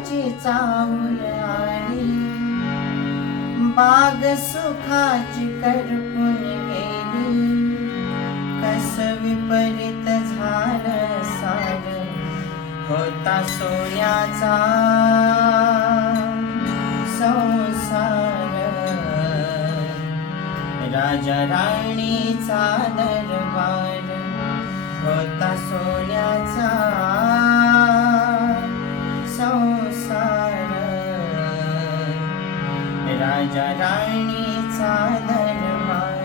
सुखाची चाहुल आली बाग सुखाची करपून गेली कस विपरीत झालं सार होता सोन्याचा संसार. राजा राणीचा दरबार होता રાજા રાણી સાદર માર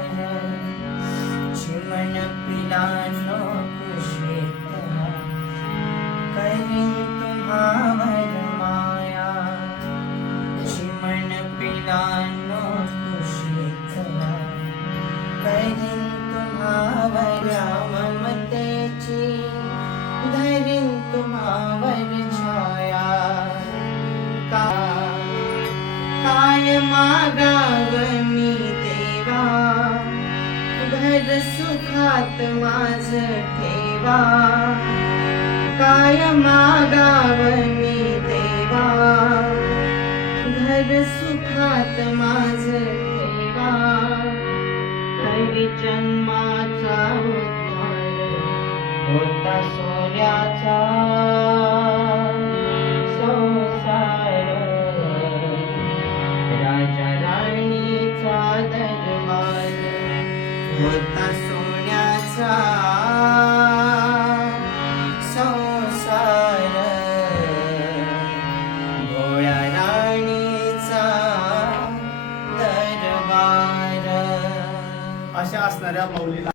જીવન પિલાનો ખુશી કરી તુમ્હાર માયા જીવન પિલાનો काय मागावनी देवा घर सुखात माझ ठेवा. काय मागावनी देवा घर सुखात माझ ठेवा. जन्माचा होता सोन्याचा. होता सोन्याचा संसार. गोळ्या राणीचा दरबार. अशा असणाऱ्या माऊलीला